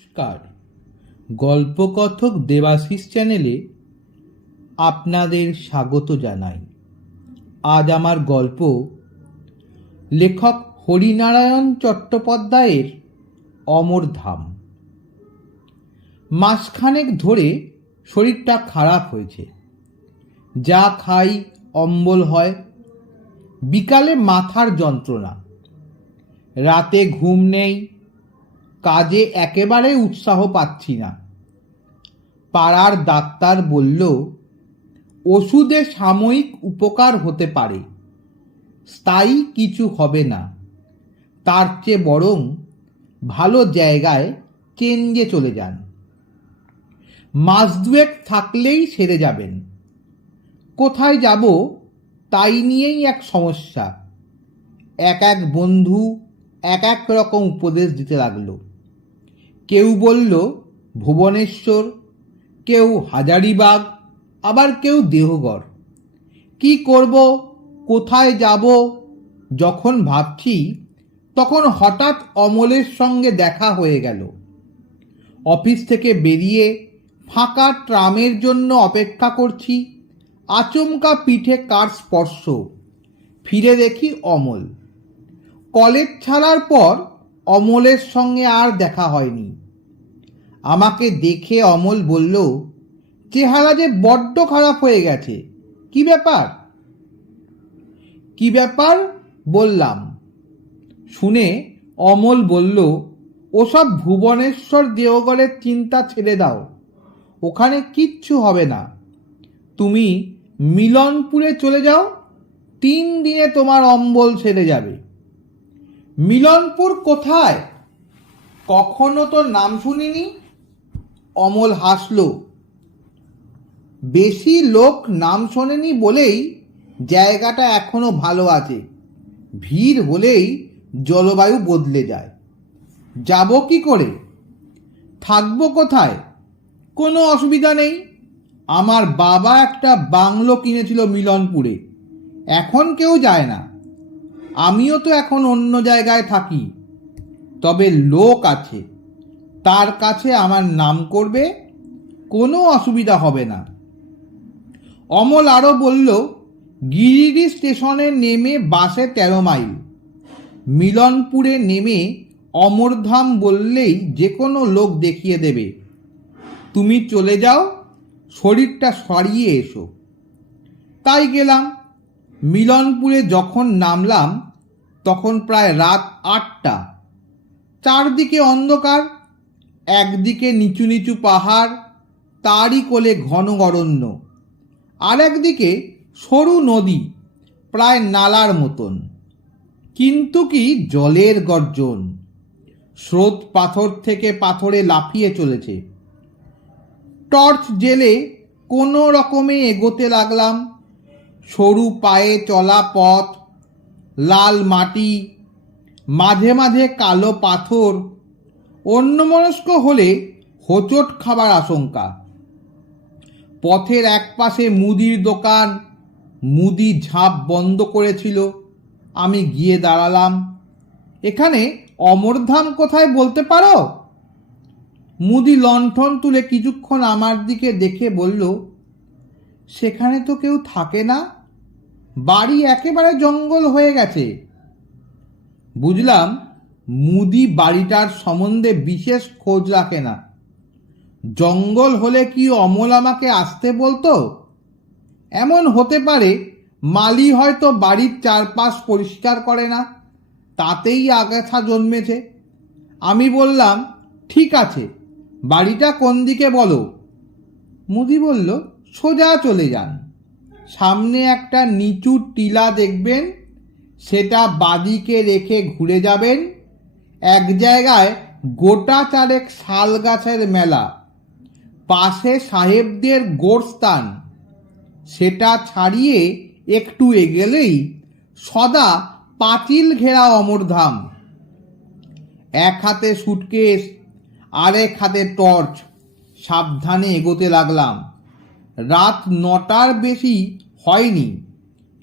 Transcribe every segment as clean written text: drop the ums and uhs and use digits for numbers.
নমস্কার, গল্পকথক দেবাশিস চ্যানেলে আপনাদের স্বাগত জানাই। আজ আমার গল্প লেখক হরিনারায়ণ চট্টোপাধ্যায়ের অমরধাম। মাসখানেক ধরে শরীরটা খারাপ হয়েছে। যা খাই অম্বল হয়, বিকালে মাথার যন্ত্রণা, রাতে ঘুম নেই, কাজে একেবারে উৎসাহ পাচ্ছি না। পাড়ার ডাক্তার বলল ওষুধে সাময়িক উপকার হতে পারে, স্থায়ী কিছু হবে না, তার চেয়ে বরং ভালো জায়গায় চেঞ্জে চলে যান, মাস দুয়েক থাকলেই সেরে যাবেন। কোথায় যাব তাই নিয়েই এক সমস্যা। এক এক বন্ধু এক এক রকম উপদেশ দিতে লাগলো। কেউ বলল ভুবনেশ্বর, কেউ হাজারিবাগ, আবার কেউ দেওঘর। কি করব, কোথায় যাব যখন ভাবছি, তখন হঠাৎ অমলের সঙ্গে দেখা হয়ে গেল। অফিস থেকে বেরিয়ে ফাঁকা ট্রামের জন্য অপেক্ষা করছি, আচমকা পিঠে কার স্পর্শ। ফিরে দেখি অমল। কলেজ ছাড়ার পর অমলের সঙ্গে আর দেখা হয়নি। আমাকে দেখে অমল বলল, চেহারা যে বড্ড খারাপ হয়ে গেছে, কি ব্যাপার? কি ব্যাপার বললাম। শুনে অমল বলল, ওসব ভুবনেশ্বর দেওঘরের চিন্তা ছেড়ে দাও, ওখানে কিচ্ছু হবে না। তুমি মিলনপুরে চলে যাও, 3 দিনে তোমার অম্বল সেরে যাবে। মিলনপুর কোথায়? কখনো তো নাম শুনিনি। অমল হাসল। বেশি লোক নাম শোনেনি বলেই জায়গাটা এখনো ভালো আছে। ভিড় হলেই জলবায়ু বদলে যায়। যাব কি করে? থাকবো কোথায়? কোনো অসুবিধা নেই। আমার বাবা একটা বাংলো কিনেছিল মিলনপুরে, এখন কেউ যায় না। আমিও তো এখন অন্য জায়গায় থাকি, তবে লোক আছে, তার কাছে আমার নাম করবে, কোনো অসুবিধা হবে না। অমল আরও বলল, গিরিডি স্টেশনে নেমে বাসে 13 মাইল, মিলনপুরে নেমে অমরধাম বললেই যে কোনো লোক দেখিয়ে দেবে। তুমি চলে যাও, শরীরটা সারিয়ে এসো। তাই গেলাম। মিলনপুরে যখন নামলাম তখন প্রায় রাত 8টা। চারদিকে অন্ধকার, একদিকে নিচু নিচু পাহাড়, তারই কোলে ঘন অরণ্য, আর একদিকে সরু নদী, প্রায় নালার মতন, কিন্তু কি জলের গর্জন। স্রোত পাথর থেকে পাথরে লাফিয়ে চলেছে। টর্চ জেলে কোনো রকমে এগোতে লাগলাম। সরু পায়ে চলা পথ, লাল মাটি, মাঝে মাঝে কালো পাথর, অন্যমনস্ক হলে হোঁচট খাবার আশঙ্কা। পথের একপাশে মুদির দোকান, মুদি ঝাঁপ বন্ধ করেছিল। আমি গিয়ে দাঁড়ালাম। এখানে অমরধাম কোথায় বলতে পারো? মুদি লণ্ঠন তুলে কিছুক্ষণ আমার দিকে দেখে বলল, সেখানে তো কেউ থাকে না, বাড়ি একেবারে জঙ্গল হয়ে গেছে। বুঝলাম মুদি বাড়িটার সম্বন্ধে বিশেষ খোঁজ রাখে না। জঙ্গল হলে কি অমল আমাকে আসতে বলতো? এমন হতে পারে মালি হয়তো বাড়ির চারপাশ পরিষ্কার করে না, তাতেই আগাছা জন্মেছে। আমি বললাম, ঠিক আছে, বাড়িটা কোন দিকে বলো। মুদি বলল, সোজা চলে যান, সামনে একটা নিচু টিলা দেখবেন, সেটা বাদিকে রেখে ঘুরে যাবেন। এক জায়গায় গোটা 4 শাল গাছের মেলা, পাশে সাহেবদের গোরস্থান। সেটা ছাড়িয়ে একটু এগেলেই সদা পাঁচিল ঘেরা অমরধাম। এক হাতে সুটকেস, আরেক হাতে টর্চ, সাবধানে এগোতে লাগলাম। রাত 9টার বেশি হয়নি,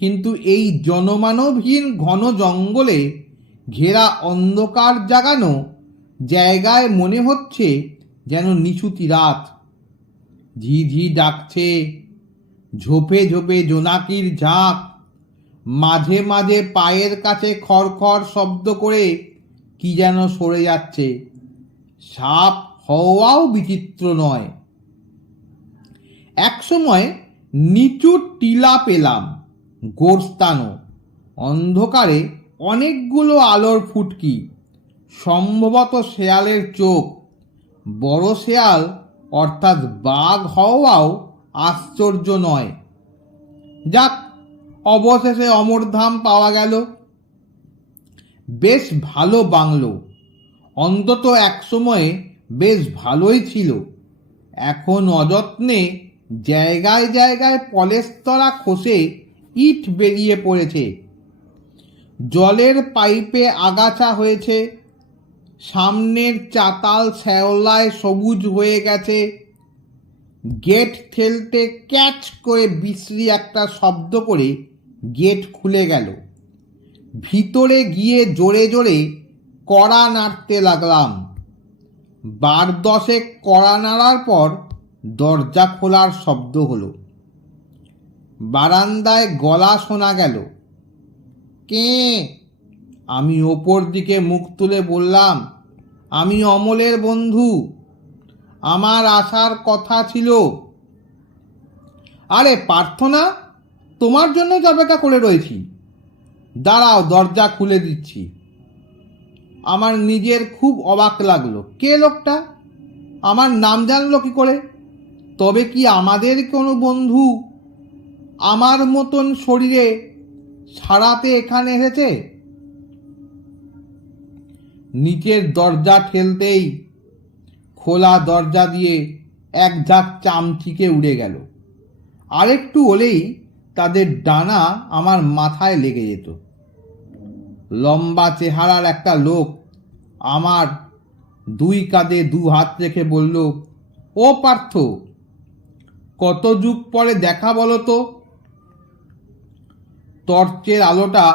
কিন্তু এই জনমানবহীন ঘন জঙ্গলে ঘেরা অন্ধকার জাগানো জায়গায় মনে হচ্ছে যেন নিশুতি রাত। ঝিঝি ডাকছে, ঝোপে ঝোপে জোনাকির ঝাঁক, মাঝে মাঝে পায়ের কাছে খড়খড় শব্দ করে কি যেন সরে যাচ্ছে। সাপ হওয়াও বিচিত্র নয়। একসময় নিচু টিলা পেলাম, গোরস্তানো, অন্ধকারে অনেকগুলো আলোর ফুটকি, সম্ভবত শেয়ালের চোখ। বড় শেয়াল অর্থাৎ বাঘ হওয়াও আশ্চর্য নয়। যাক, অবশেষে অমরধাম পাওয়া গেল। বেশ ভালো বাংলো, অন্তত এক সময়ে বেশ ভালোই ছিল। এখন অযত্নে জায়গায় জায়গায় পলেস্তরা খসে ইট বেরিয়ে পড়েছে। জলের পাইপে আগাছা হয়েছে, সামনের চাতাল শ্যাওলায় সবুজ হয়ে গেছে। গেট ঠেলতে ক্যাচ করে বিশ্রী একটা শব্দ করে গেট খুলে গেল। ভিতরে গিয়ে জোরে জোরে কড়া নাড়তে লাগলাম। 12 কড়া নাড়ার পর দরজা খোলার শব্দ হলো। বারান্দায় গলা শোনা গেল, কে? আমি ওপর দিকে মুখ তুলে বললাম, আমি অমলের বন্ধু, আমার আসার কথা ছিল। আরে প্রার্থনা, তোমার জন্য অপেক্ষা করে রয়েছি, দাঁড়াও দরজা খুলে দিচ্ছি। আমার নিজের খুব অবাক লাগলো, কে লোকটা? আমার নাম জানলো কি করে? তবে কি আমাদের কোনো বন্ধু আমার মতন শরীরে সারাতে এখানে এসেছে? নিচের দরজা ঠেলতেই খোলা দরজা দিয়ে এক ঝাঁক চামচিকে উড়ে গেল। আরেকটু হলেই তাদের ডানা আমার মাথায় লেগে যেত। লম্বা চেহারার একটা লোক আমার 2 কাঁধে 2 হাত রেখে বলল, ও পার্থ, কত যুগ পরে দেখা বলো তো? টর্চের আলোটা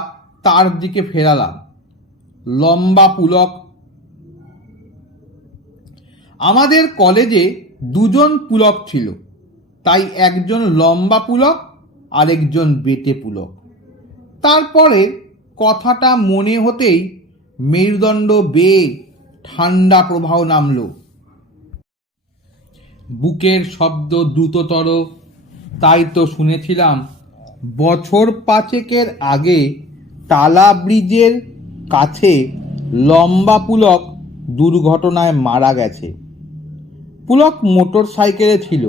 তার দিকে ফেরালাম। লম্বা পুলক। আমাদের কলেজে 2 জন পুলক ছিল, তাই একজন লম্বা পুলক আর একজন বেটে পুলক। তারপরে কথাটা মনে হতেই মেরুদণ্ড বেয়ে ঠান্ডা প্রবাহ নামল। বুকের শব্দ দ্রুততর। তাই তো শুনেছিলাম বছর 5 আগে টালা ব্রিজের কাছে লম্বা পুলক দুর্ঘটনায় মারা গেছে। পুলক মোটর সাইকেলে ছিল,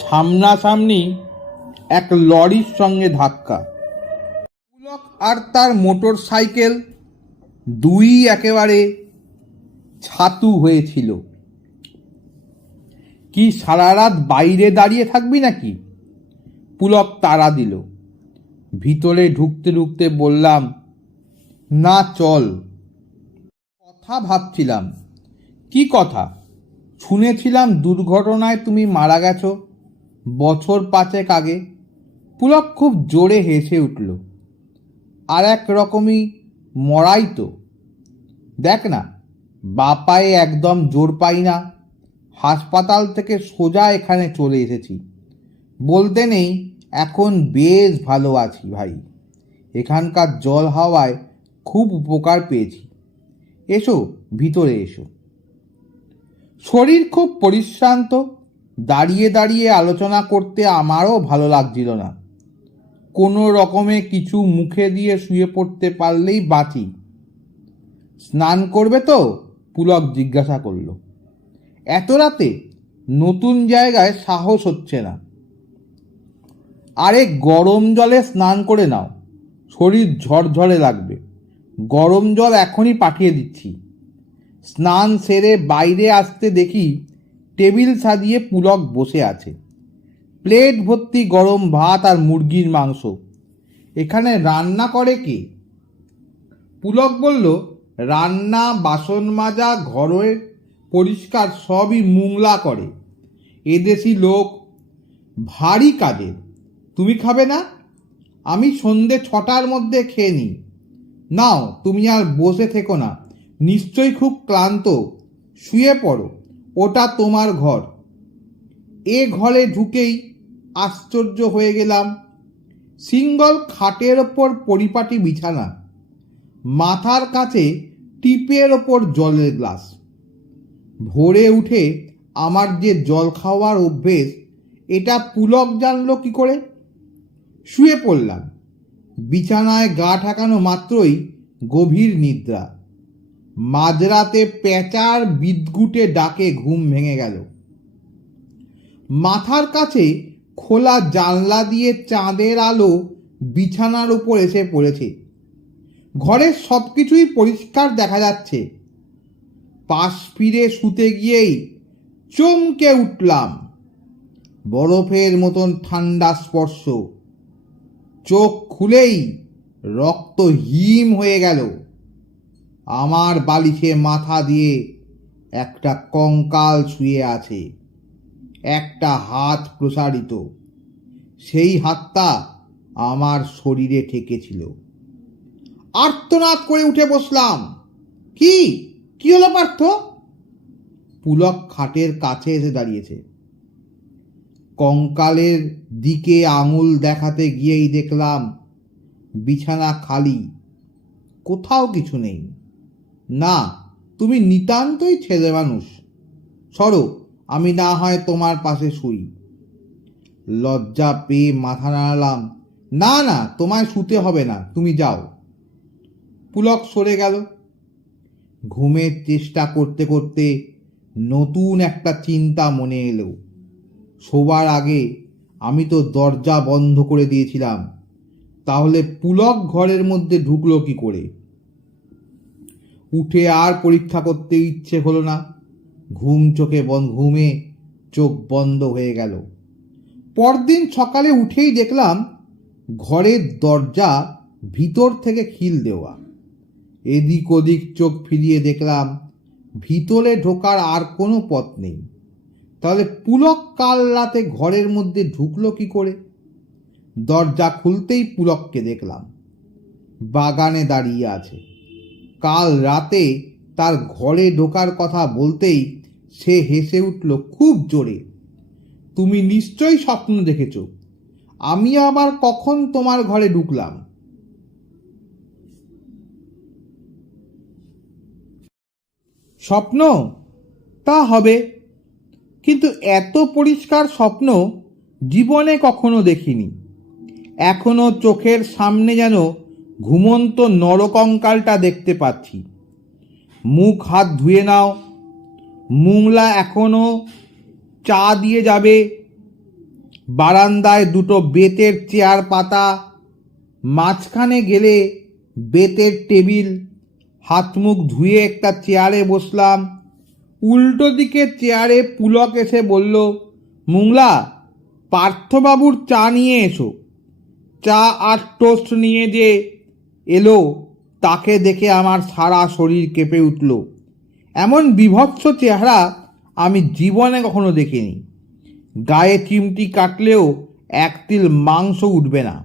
সামনাসামনি এক লরির সঙ্গে ধাক্কা। পুলক আর তার মোটর সাইকেল দুই একেবারে ছাতু হয়েছিল। কি সারা রাত বাইরে দাঁড়িয়ে থাকবি নাকি? পুলক তাড়া দিল। ভিতরে ঢুকতে ঢুকতে বললাম, না চল। কথা ভাবছিলাম। কি কথা? শুনেছিলাম দুর্ঘটনায় তুমি মারা গেছো বছর 5 আগে। পুলক খুব জোরে হেসে উঠল। আর এক রকমই মরাই তো। দেখ না, বাপায়ে একদম জোর পাই না। হাসপাতাল থেকে সোজা এখানে চলে এসেছি। বলতে নেই, এখন বেশ ভালো আছি ভাই। এখানকার জল হাওয়ায় খুব উপকার পেয়েছি। এসো, ভিতরে এসো। শরীর খুব পরিশ্রান্ত। দাঁড়িয়ে দাঁড়িয়ে আলোচনা করতে আমারও ভালো লাগছিল না। কোনো রকমে কিছু মুখে দিয়ে শুয়ে পড়তে পারলেই বাঁচি। স্নান করবে তো? পুলক জিজ্ঞাসা করল। এত রাতে নতুন জায়গায় সাহস হচ্ছে না। আরে গরম জলে স্নান করে নাও, শরীর ঝরঝরে লাগবে। গরম জল এখনই পাঠিয়ে দিচ্ছি। স্নান সেরে বাইরে আসতে দেখি টেবিল সাজিয়ে পুলক বসে আছে। প্লেট ভর্তি গরম ভাত আর মুরগির মাংস। এখানে রান্না করে কে? পুলক বলল, রান্না, বাসন মাজা, ঘরের পরিষ্কার সবই মুংলা করে। এদেশি লোক, ভারী কাজের। তুমি খাবে না? আমি সন্ধে 6টার মধ্যে খেয়ে নিই। নাও, তুমি আর বসে থেকো না, নিশ্চয়ই খুব ক্লান্ত, শুয়ে পড়ো, ওটা তোমার ঘর। এ ঘরে ঢুকেই আশ্চর্য হয়ে গেলাম। সিঙ্গল খাটের ওপর পরিপাটি বিছানা, মাথার কাছে টিপের ওপর জলের গ্লাস। ভোরে উঠে আমার যে জল খাওয়ার অভ্যেস, এটা পুলক জানলো কি করে? শুয়ে পড়লাম। বিছানায় গা ঠেকানো মাত্রই গভীর নিদ্রা। মাঝরাতে প্যাঁচার বিদঘুটে ডাকে ঘুম ভেঙে গেল। মাথার কাছে খোলা জানলা দিয়ে চাঁদের আলো বিছানার উপর এসে পড়েছে। ঘরের সব কিছুই পরিষ্কার দেখা যাচ্ছে। পাশ ফিরে শুতে গিয়েই চমকে উঠলাম। বরফের মতন ঠান্ডা স্পর্শ। চোখ খুলেই রক্ত হিম হয়ে গেল। আমার বালিশে মাথা দিয়ে একটা কঙ্কাল শুয়ে আছে, একটা হাত প্রসারিত। সেই হাতটা আমার শরীরে ঠেকেছিল। আর্তনাদ করে উঠে বসলাম। কি কি হলো পার্থ? পুলক খাটের কাছে এসে দাঁড়িয়েছে। কঙ্কালের দিকে আঙুল দেখাতে গিয়েই দেখলাম বিছানা খালি, কোথাও কিছু নেই। না, তুমি নিতান্তই ছেলে মানুষ। সরো, আমি না হয় তোমার পাশে শুই। লজ্জা পেয়ে মাথা নাড়ালাম। না না, তোমায় শুতে হবে না, তুমি যাও। পুলক সরে গেল। ঘুমের চেষ্টা করতে করতে নতুন একটা চিন্তা মনে এলো। শোবার আগে আমি তো দরজা বন্ধ করে দিয়েছিলাম, তাহলে পুলক ঘরের মধ্যে ঢুকলো কি করে? উঠে আর পরীক্ষা করতে ইচ্ছে হলো না। ঘুমে চোখ বন্ধ হয়ে গেল। পরদিন সকালে উঠেই দেখলাম ঘরের দরজা ভিতর থেকে খিল দেওয়া। এদিক ওদিক চোখ ফিরিয়ে দেখলাম ভিতরে ঢোকার আর কোনো পথ নেই। তাহলে পুলক কাল রাতে ঘরের মধ্যে ঢুকলো কি করে? দরজা খুলতেই পুলককে দেখলাম বাগানে দাঁড়িয়ে আছে। কাল রাতে তার ঘরে ঢোকার কথা বলতেই সে হেসে উঠল খুব জোরে। তুমি নিশ্চয়ই স্বপ্ন দেখেছ। আমি আবার কখন তোমার ঘরে ঢুকলাম? স্বপ্ন তা হবে, কিন্তু এত পরিষ্কার স্বপ্ন জীবনে কখনো দেখিনি। এখনো চোখের সামনে যেন ঘুমন্ত নরকঙ্কালটা দেখতে পাচ্ছি। মুখ হাত ধুয়ে নাও, মুংলা এখনো চা দিয়ে যাবে। বারান্দায় দুটো বেতের চেয়ার পাতা, মাঝখানে গেলে বেতের টেবিল। হাত মুখ ধুয়ে একটা চেয়ারে বসলাম। উল্টো দিকে চেয়ারে পুলক এসে বলল, মুংলা, পার্থবাবুর চা নিয়ে এসো। চা আর টোস্ট নিয়ে যে এলো তাকে দেখে আমার সারা শরীর কেঁপে উঠল। এমন বিভৎস চেহারা আমি জীবনে কখনো দেখিনি। গায়ে চিমটি কাটলেও এক তিল মাংস উঠবে না,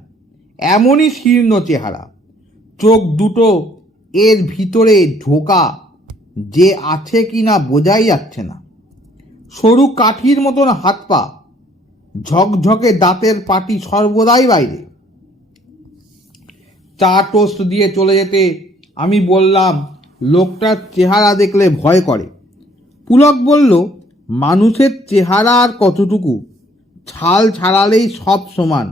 এমনই শীর্ণ চেহারা। চোখ দুটো এর ভিতরে ঢোকা যে আছে কি না বোঝাই যাচ্ছে না। সরু কাঠির মতন হাত পা, ঝকঝকে দাঁতের পাটি সর্বদাই বাইরে। চা টোস্ট দিয়ে চলে যেতে আমি বললাম, লোকটার চেহারা দেখলে ভয় করে। পুলক বলল, মানুষের চেহারা আর কতটুকু, ছাল ছাড়ালেই সব সমান।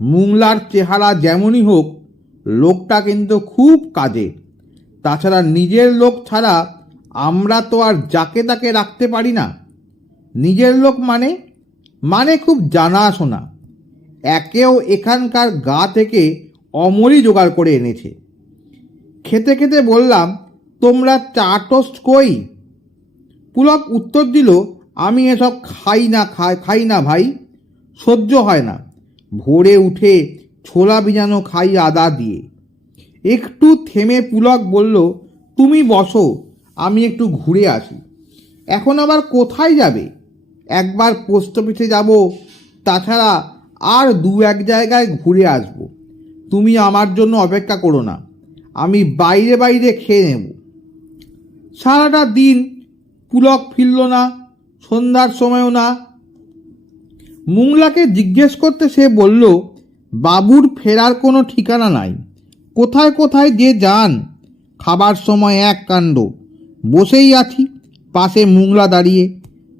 মুংলার চেহারা যেমনই হোক, লোকটা কিন্তু খুব কাজে। তাছাড়া নিজের লোক ছাড়া আমরা তো আর যাকে তাকে রাখতে পারি না। নিজের লোক মানে খুব জানাশোনা। একেও এখানকার গা থেকে অমরই জোগাড় করে এনেছে। খেতে খেতে বললাম, তোমরা চা টোস্ট কই? পুলক উত্তর দিল, আমি এসব খাই না ভাই, সহ্য হয় না। ভোরে উঠে ছোলা ভিজানো খাই আদা দিয়ে। একটু থেমে পুলক বলল, তুমি বসো, আমি একটু ঘুরে আসি। এখন আবার কোথায় যাবে? একবার পোস্ট অফিসে যাব, তাছাড়া আর দু এক জায়গায় ঘুরে আসব। তুমি আমার জন্য অপেক্ষা করো না, আমি বাইরে খেয়ে নেব। সারাটা দিন পুলক ফিরল না, সন্ধ্যার সময়ও না। মুংলাকে জিজ্ঞেস করতে সে বলল, বাবুর ফেরার কোনো ঠিকানা নাই, কোথায় কোথায় যে যান। খাবার সময় এক কাণ্ড, বসেই আছি, পাশে মুংলা দাঁড়িয়ে।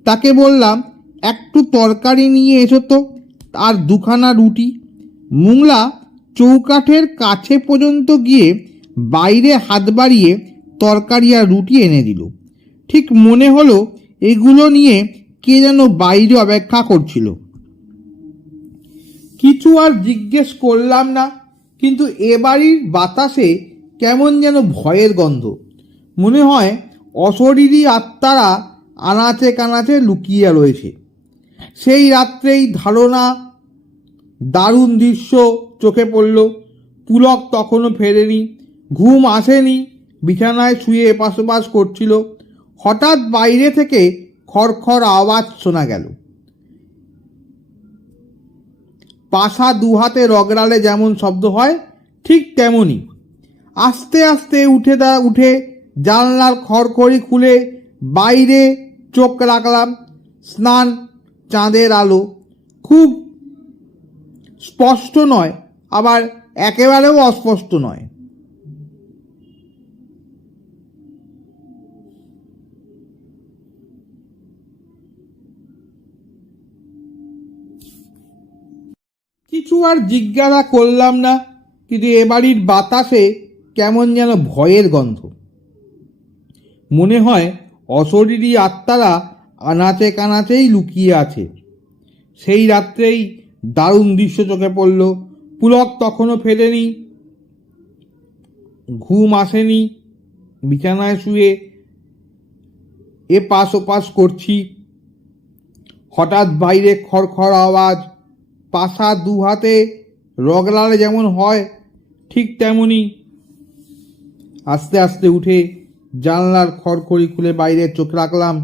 তাকে বললাম, একটু তরকারি নিয়ে এসো তো, আর দুখানা রুটি। মুংলা চৌকাঠের কাছে পর্যন্ত গিয়ে বাইরে হাত বাড়িয়ে তরকারি আর রুটি এনে দিল। ঠিক মনে হলো এগুলো নিয়ে কে যেন বাইরে অপেক্ষা করছিল। কিছু আর জিজ্ঞেস করলাম না, কিন্তু এ বাড়ির বাতাসে কেমন যেন ভয়ের গন্ধ। মনে হয় অশরীরী আত্মারা আনাচে কানাচে লুকিয়ে রয়েছে। সেই রাত্রেই ধারণা দারুণ দৃশ্য চোখে পড়ল। পুলক তখনও ফেরেনি, ঘুম আসেনি, বিছানায় শুয়ে এপাশ ওপাশ করছিল। হঠাৎ বাইরে থেকে খড়খড় আওয়াজ শোনা গেল। পাশা দুহাতে রগড়ালে যেমন শব্দ হয় ঠিক তেমনই। আস্তে আস্তে উঠে জানলার খড়খড়ি খুলে বাইরে চোখ রাখলাম। স্নান, চাঁদের আলো, খুব স্পষ্ট নয়, আবার একেবারেও অস্পষ্ট নয়। কিছু আর জিজ্ঞাসা করলাম না, কিন্তু এ বাড়ির বাতাসে কেমন যেন ভয়ের গন্ধ। মনে হয় অশরীরী আত্মারা আনাচে কানাচেই লুকিয়ে আছে। সেই রাত্রেই দারুণ দৃশ্য চোখে পড়ল। পুলক তখনও ফেরেনি, ঘুম আসেনি, বিছানায় শুয়ে এপাশ ওপাশ করছি। হঠাৎ বাইরে খড়খড় আওয়াজ। পাশা দুহাতে রগড়ালে যেমন হয় ঠিক তেমনি। আস্তে আস্তে উঠে জানলার খড়খড়ি খুলে বাইরে চোখ রাখলাম।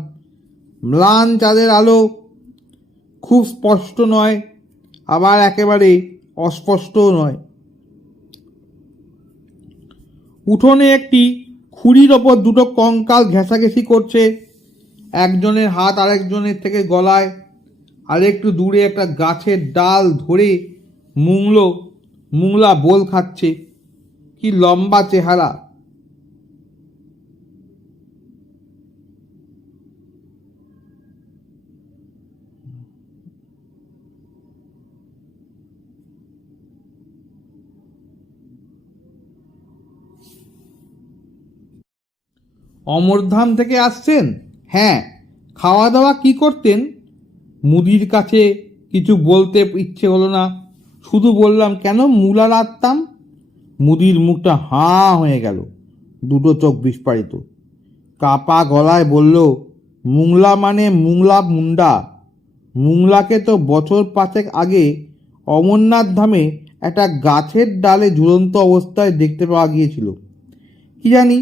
ম্লান চাঁদের আলো, খুব স্পষ্ট নয়, আবার একেবারে অস্পষ্টও নয়। উঠোনে একটি খুঁড়ির ওপর দুটো কঙ্কাল ঘেঁষাঘেঁষি করছে। একজনের হাত আরেকজনের থেকে গলায়। আর একটু দূরে একটা গাছের ডাল ধরে মুংলা বোল খাচ্ছে। কি লম্বা চেহারা! অমরধাম থেকে আসছেন? হ্যাঁ। খাওয়া দাওয়া কি করতেন? মুদির কাছে কিছু বলতে ইচ্ছে হলো না, শুধু বললাম, কেন মূলা রাঁধতাম। মুদির মুখটা হাঁ হয়ে গেল, দুটো চোখ বিস্ফারিত। কাপা গলায় বলল, মুংলা মানে মুংলা মুন্ডা। মুংলাকে তো বছর 5 আগে অমরনাথ ধামে একটা গাছের ডালে ঝুলন্ত অবস্থায় দেখতে পাওয়া গিয়েছিল। কি জানি,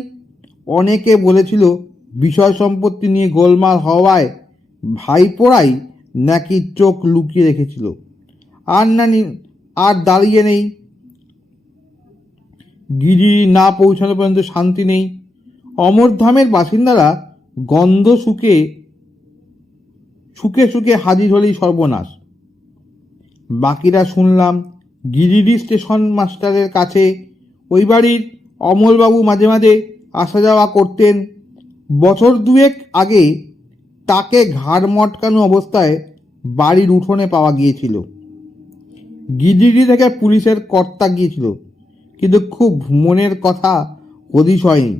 অনেকে বলেছিল বিষয় সম্পত্তি নিয়ে গোলমাল হওয়ায় ভাইপোরাই নাকি চোখ লুকিয়ে রেখেছিল। আর দাঁড়িয়ে নেই, গিরি না পৌঁছানো পর্যন্ত শান্তি নেই। অমরধামের বাসিন্দারা গন্ধ শুকে শুকে হাজির হলেই সর্বনাশ। বাকিরা শুনলাম গিরিডি স্টেশন মাস্টারের কাছে। ওই বাড়ির অমলবাবু মাঝে মাঝে আসা যাওয়া করতেন। বছর 2 আগে তাকে ঘাড় মটকানো অবস্থায় বাড়ির উঠোনে পাওয়া গিয়েছিল। গিরিডি থেকে পুলিশের কর্তা গিয়েছিল, কিন্তু খুব মনের কথা হদিশ হয়নি।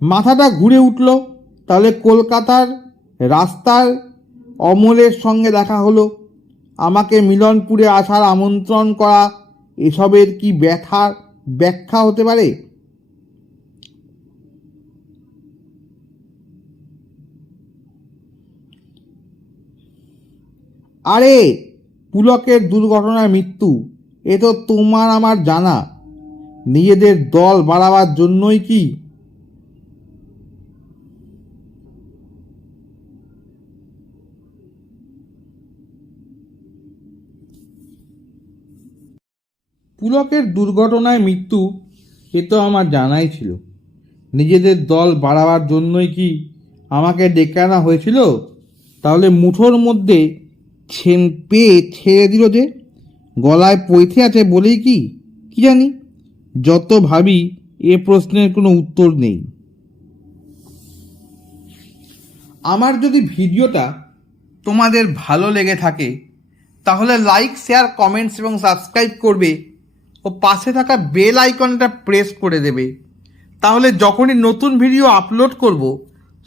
মাথাটা ঘুরে উঠল। তাহলে কলকাতার রাস্তার অমলের সঙ্গে দেখা হলো, আমাকে মিলনপুরে আসার আমন্ত্রণ করা, এসবের কি ব্যাখ্যা হতে পারে? আরে, পুলকের দুর্ঘটনায় মৃত্যু, এ তো তোমার আমার জানা। নিজেদের দল বাড়াবার জন্যই কি? পুলকের দুর্ঘটনায় মৃত্যু এ তো আমার জানাই ছিল। নিজেদের দল বাড়াবার জন্যই কি আমাকে ডেকে আনা হয়েছিল? তাহলে মুঠোর মধ্যে পেয়ে ছেড়ে দিল যে? গলায় পৈথে আছে বলেই কি? কি জানি, যত ভাবি এ প্রশ্নের কোনো উত্তর নেই। আমার যদি ভিডিওটা তোমাদের ভালো লেগে থাকে তাহলে লাইক, শেয়ার, কমেন্টস এবং সাবস্ক্রাইব করবে ও পাশে থাকা বেল আইকনটা প্রেস করে দেবে। তাহলে যখনই নতুন ভিডিও আপলোড করব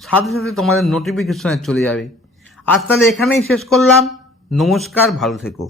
সাথে সাথে তোমাদের নোটিফিকেশনে চলে যাবে। আজ তাহলে এখানেই শেষ করলাম। নমস্কার, ভালো থেকো।